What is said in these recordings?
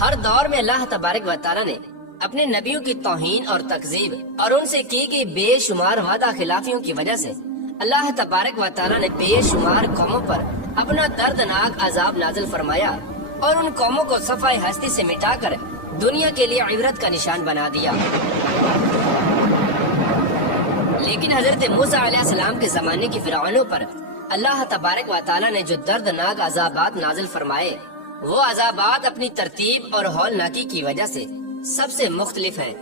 ہر دور میں اللہ تبارک و تعالیٰ نے اپنے نبیوں کی توہین اور تکذیب اور ان سے کی گئی بے شمار وعدہ خلافیوں کی وجہ سے اللہ تبارک و تعالیٰ نے بے شمار قوموں پر اپنا دردناک عذاب نازل فرمایا اور ان قوموں کو صفحہ ہستی سے مٹا کر دنیا کے لیے عبرت کا نشان بنا دیا۔ لیکن حضرت موسیٰ علیہ السلام کے زمانے کے فرعونوں پر اللہ تبارک و تعالیٰ نے جو دردناک عذابات نازل فرمائے وہ عذابات اپنی ترتیب اور ہولناکی کی وجہ سے سب سے مختلف ہیں۔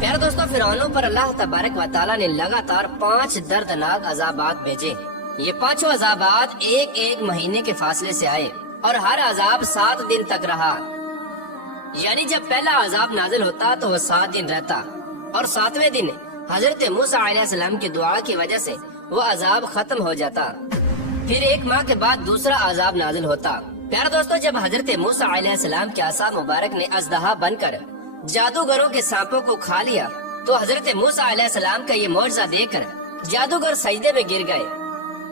پیارے دوستو، فرعونوں پر اللہ تبارک و تعالیٰ نے لگاتار 5 دردناک عذابات بھیجے۔ یہ 5 عذابات ایک مہینے کے فاصلے سے آئے اور ہر عذاب 7 دن تک رہا، یعنی جب پہلا عذاب نازل ہوتا تو وہ 7 دن رہتا اور 7ویں دن حضرت موسیٰ علیہ السلام کی دعا کی وجہ سے وہ عذاب ختم ہو جاتا۔ پھر 1 ماہ کے بعد دوسرا عذاب نازل ہوتا۔ پیارے دوستو، جب حضرت موسیٰ علیہ السلام کے عصا مبارک نے اژدہا بن کر جادوگروں کے سانپوں کو کھا لیا تو حضرت موسیٰ علیہ السلام کا یہ معجزہ دیکھ کر جادوگر سجدے میں گر گئے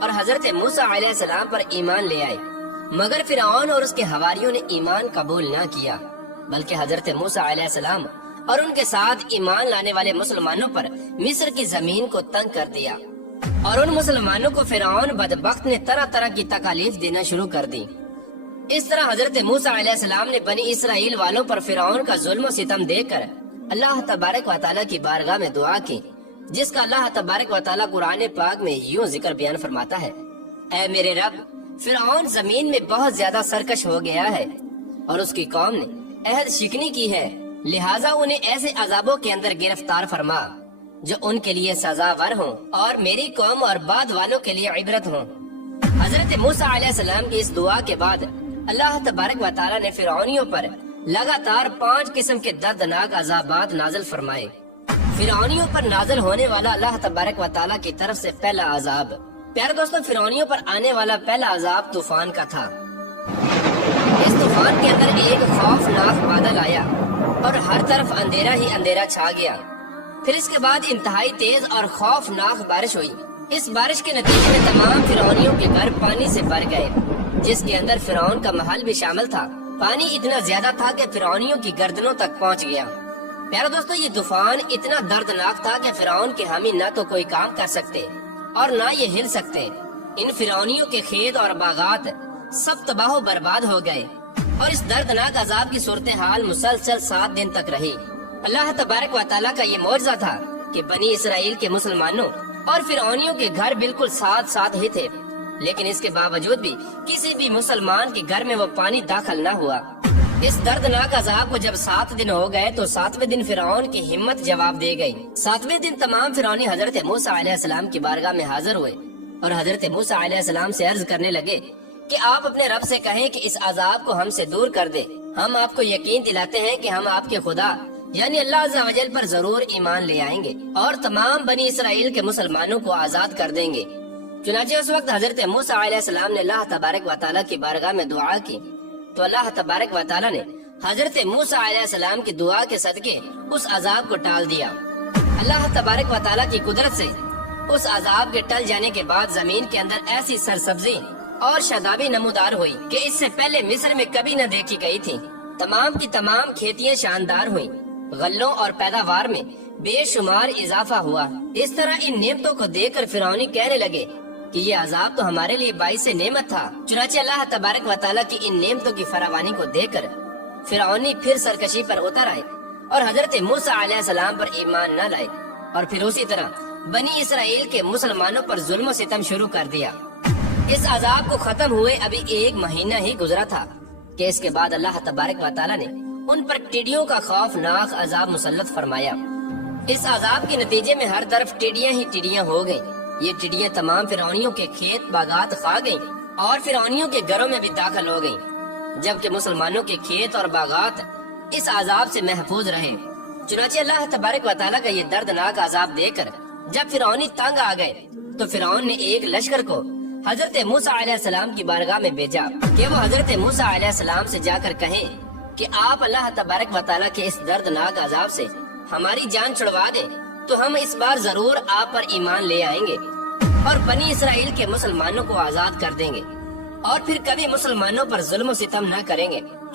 اور حضرت موسیٰ علیہ السلام پر ایمان لے آئے، مگر فرعون اور اس کے حواریوں نے ایمان قبول نہ کیا، بلکہ حضرت موسیٰ علیہ السلام اور ان کے ساتھ ایمان لانے والے مسلمانوں پر مصر کی زمین کو تنگ کر دیا اور ان مسلمانوں کو فرعون بدبخت نے طرح طرح کی تکالیف دینا شروع کر دی۔ اس طرح حضرت موسیٰ علیہ السلام نے بنی اسرائیل والوں پر فرعون کا ظلم و ستم دیکھ کر اللہ تبارک و تعالیٰ کی بارگاہ میں دعا کی، جس کا اللہ تبارک و تعالیٰ قرآن پاک میں یوں ذکر بیان فرماتا ہے: اے میرے رب، فرعون زمین میں بہت زیادہ سرکش ہو گیا ہے اور اس کی قوم نے عہد شکنی کی ہے، لہٰذا انہیں ایسے عذابوں کے اندر گرفتار فرما جو ان کے لیے سزاور ہوں اور میری قوم اور بعد والوں کے لیے عبرت ہوں۔ حضرت موسیٰ علیہ السلام کی اس دعا کے بعد اللہ تبارک و تعالیٰ نے فرعونیوں پر لگاتار 5 قسم کے دردناک عذابات نازل فرمائے۔ فرعونیوں پر نازل ہونے والا اللہ تبارک و تعالیٰ کی طرف سے پہلا عذاب، پیارے دوستوں، فرعونیوں پر آنے والا پہلا عذاب طوفان کا تھا۔ اس طوفان کے اندر ایک خوفناک بادل آیا اور ہر طرف اندھیرا ہی اندھیرا چھا گیا۔ پھر اس کے بعد انتہائی تیز اور خوفناک بارش ہوئی۔ اس بارش کے نتیجے میں تمام فرعونیوں کے گھر پانی سے بھر گئے، جس کے اندر فرعون کا محل بھی شامل تھا۔ پانی اتنا زیادہ تھا کہ فرعونیوں کی گردنوں تک پہنچ گیا۔ پیارے دوستو، یہ طوفان اتنا دردناک تھا کہ فرعون کے حامی نہ تو کوئی کام کر سکتے اور نہ یہ ہل سکتے۔ ان فرعونیوں کے کھیت اور باغات سب تباہ و برباد ہو گئے اور اس دردناک عذاب کی صورتحال مسلسل 7 دن تک رہی۔ اللہ تبارک و تعالیٰ کا یہ معجزہ تھا کہ بنی اسرائیل کے مسلمانوں اور فرعونیوں کے گھر بالکل ساتھ ہی تھے، لیکن اس کے باوجود بھی کسی بھی مسلمان کے گھر میں وہ پانی داخل نہ ہوا۔ اس دردناک عذاب کو جب 7 دن ہو گئے تو 7ویں دن فرعون کی ہمت جواب دے گئی۔ 7ویں دن تمام فرعونی حضرت موسیٰ علیہ السلام کی بارگاہ میں حاضر ہوئے اور حضرت موسیٰ علیہ السلام سے عرض کرنے لگے کہ آپ اپنے رب سے کہیں کہ اس عذاب کو ہم سے دور کر دے۔ ہم آپ کو یقین دلاتے ہیں کہ ہم آپ کے خدا یعنی اللہ عز و جل پر ضرور ایمان لے آئیں گے اور تمام بنی اسرائیل کے مسلمانوں کو آزاد کر دیں گے۔ چنانچہ اس وقت حضرت موسیٰ علیہ السلام نے اللہ تبارک و تعالیٰ کی بارگاہ میں دعا کی تو اللہ تبارک و تعالیٰ نے حضرت موسیٰ علیہ السلام کی دعا کے صدقے اس عذاب کو ٹال دیا۔ اللہ تبارک و تعالیٰ کی قدرت سے اس عذاب کے ٹل جانے کے بعد زمین کے اندر ایسی سرسبزی اور شادابی نمودار ہوئی کہ اس سے پہلے مصر میں کبھی نہ دیکھی گئی تھی۔ تمام کی تمام کھیتیاں شاندار ہوئیں، غلوں اور پیداوار میں بے شمار اضافہ ہوا۔ اس طرح ان نعمتوں کو دیکھ کر فرعونی کہنے لگے کہ یہ عذاب تو ہمارے لیے باعث نعمت تھا۔ چنانچہ اللہ تبارک و تعالیٰ کی ان نعمتوں کی فراوانی کو دیکھ کر فرعونی پھر سرکشی پر اتر آئے اور حضرت موسیٰ علیہ السلام پر ایمان نہ لائے اور پھر اسی طرح بنی اسرائیل کے مسلمانوں پر ظلم و ستم شروع کر دیا۔ اس عذاب کو ختم ہوئے ابھی 1 مہینہ ہی گزرا تھا کہ اس کے بعد اللہ تبارک و تعالیٰ نے ان پر ٹڈیوں کا خوفناک عذاب مسلط فرمایا۔ اس عذاب کے نتیجے میں ہر طرف ٹڈیاں ہی ٹڈیاں ہو گئیں۔ یہ ٹڈیاں تمام فرعونیوں کے کھیت باغات کھا گئیں اور فرعونیوں کے گھروں میں بھی داخل ہو گئیں، جبکہ مسلمانوں کے کھیت اور باغات اس عذاب سے محفوظ رہے۔ چنانچہ اللہ تبارک و تعالیٰ کا یہ دردناک عذاب دیکھ کر جب فرعونی تنگ آ گئے تو فرعون نے ایک لشکر کو حضرت موسیٰ علیہ السلام کی بارگاہ میں بھیجا کہ وہ حضرت موسیٰ علیہ السلام سے جا کر کہیں کہ آپ اللہ تبارک و تعالیٰ کے اس دردناک عذاب سے ہماری جان چھڑوا دیں تو ہم اس بار ضرور آپ پر ایمان لے آئیں گے اور بنی اسرائیل کے مسلمانوں کو آزاد کر دیں گے اور پھر کبھی مسلمانوں پر ظلم و ستم نہ کریں گے۔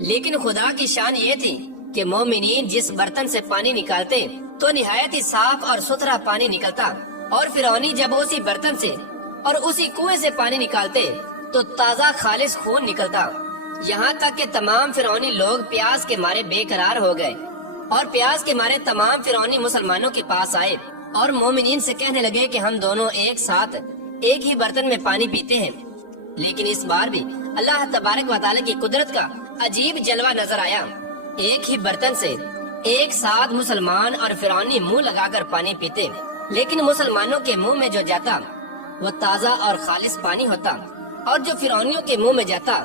لیکن خدا کی شان یہ تھی کہ مومنین جس برتن سے پانی نکالتے تو نہایت ہی صاف اور ستھرا پانی نکلتا، اور فرعونی جب اسی برتن سے اور اسی کنویں سے پانی نکالتے تو تازہ خالص خون نکلتا، یہاں تک کہ تمام فرعونی لوگ پیاس کے مارے بے قرار ہو گئے، اور پیاس کے مارے تمام فرعونی مسلمانوں کے پاس آئے اور مومنین سے کہنے لگے کہ ہم دونوں ایک ساتھ ایک ہی برتن میں پانی پیتے ہیں۔ لیکن اس بار بھی اللہ تبارک و تعالی کی قدرت کا عجیب جلوہ نظر آیا۔ ایک ہی برتن سے ایک ساتھ مسلمان اور فرعونی منہ لگا کر پانی پیتے، لیکن مسلمانوں کے منہ میں جو جاتا وہ تازہ اور خالص پانی ہوتا، اور جو فرعونیوں کے منہ میں جاتا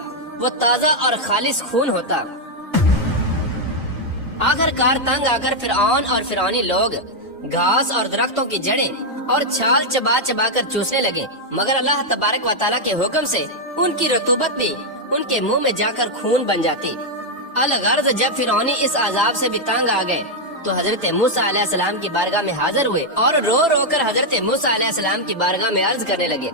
وہ تازہ اور خالص خون ہوتا۔ آخر کار تنگ آ کر فرعون اور فرعونی لوگ گھاس اور درختوں کی جڑیں اور چھال چبا چبا کر چوسنے لگے، مگر اللہ تبارک و تعالیٰ کے حکم سے ان کی رطوبت بھی ان کے منہ میں جا کر خون بن جاتی۔ الغرض جب فرعونی اس عذاب سے بھی تنگ آ گئے تو حضرت موسیٰ علیہ السلام کی بارگاہ میں حاضر ہوئے اور رو رو کر حضرت موسیٰ علیہ السلام کی بارگاہ میں عرض کرنے لگے،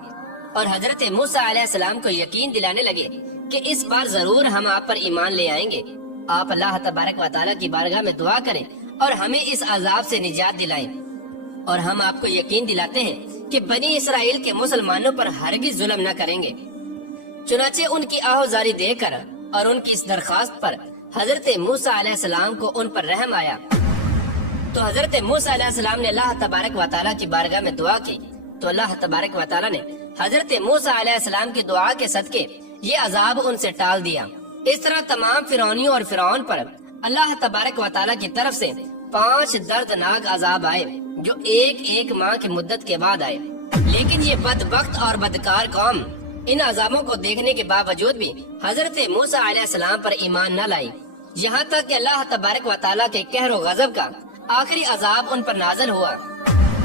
اور حضرت موسیٰ علیہ السلام کو یقین دلانے لگے کہ اس بار ضرور ہم آپ پر ایمان لے آئیں گے۔ آپ اللہ تبارک و تعالیٰ کی بارگاہ میں دعا کریں اور ہمیں اس عذاب سے نجات دلائیں، اور ہم آپ کو یقین دلاتے ہیں کہ بنی اسرائیل کے مسلمانوں پر ہرگز ظلم نہ کریں گے۔ چنانچہ ان کی آہوزاری دے کر اور ان کی اس درخواست پر حضرت موسیٰ علیہ السلام کو ان پر رحم آیا، تو حضرت موسیٰ علیہ السلام نے اللہ تبارک و تعالیٰ کی بارگاہ میں دعا کی، تو اللہ تبارک و تعالیٰ نے حضرت موسیٰ علیہ السلام کی دعا کے صدقے یہ عذاب ان سے ٹال دیا۔ اس طرح تمام فرعونیوں اور فرعون پر اللہ تبارک و تعالیٰ کی طرف سے 5 دردناک عذاب آئے جو ایک ماہ کی مدت کے بعد آئے۔ لیکن یہ بدبخت اور بدکار قوم ان عذابوں کو دیکھنے کے باوجود بھی حضرت موسیٰ علیہ السلام پر ایمان نہ لائی، یہاں تک کہ اللہ تبارک و تعالیٰ کے قہر و غضب کا آخری عذاب ان پر نازل ہوا،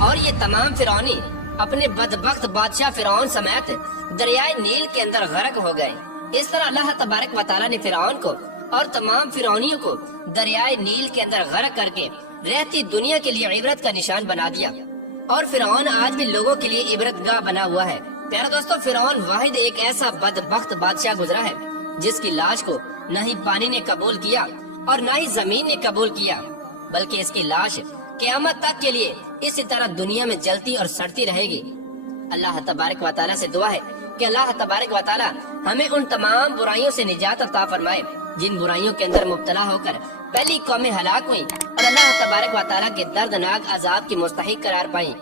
اور یہ تمام فرعونی اپنے بدبخت بادشاہ فرعون سمیت دریائے نیل کے اندر غرق ہو گئے۔ اس طرح اللہ تبارک و تعالیٰ نے فرعون کو اور تمام فرعونیوں کو دریائے نیل کے اندر غرق کر کے رہتی دنیا کے لیے عبرت کا نشان بنا دیا، اور فرعون آج بھی لوگوں کے لیے عبرت گاہ بنا ہوا ہے۔ پیارے دوستو، فرعون واحد ایک ایسا بدبخت بادشاہ گزرا ہے جس کی لاش کو نہ ہی پانی نے قبول کیا اور نہ ہی زمین نے قبول کیا، بلکہ اس کی لاش قیامت تک کے لیے اسی طرح دنیا میں جلتی اور سڑتی رہے گی۔ اللہ تبارک و تعالیٰ سے دعا ہے کہ اللہ تبارک و تعالیٰ ہمیں ان تمام برائیوں سے نجات عطا فرمائے جن برائیوں کے اندر مبتلا ہو کر پہلی قومیں ہلاک ہوئیں اور اللہ تبارک و تعالیٰ کے دردناک عذاب کی مستحق قرار پائیں۔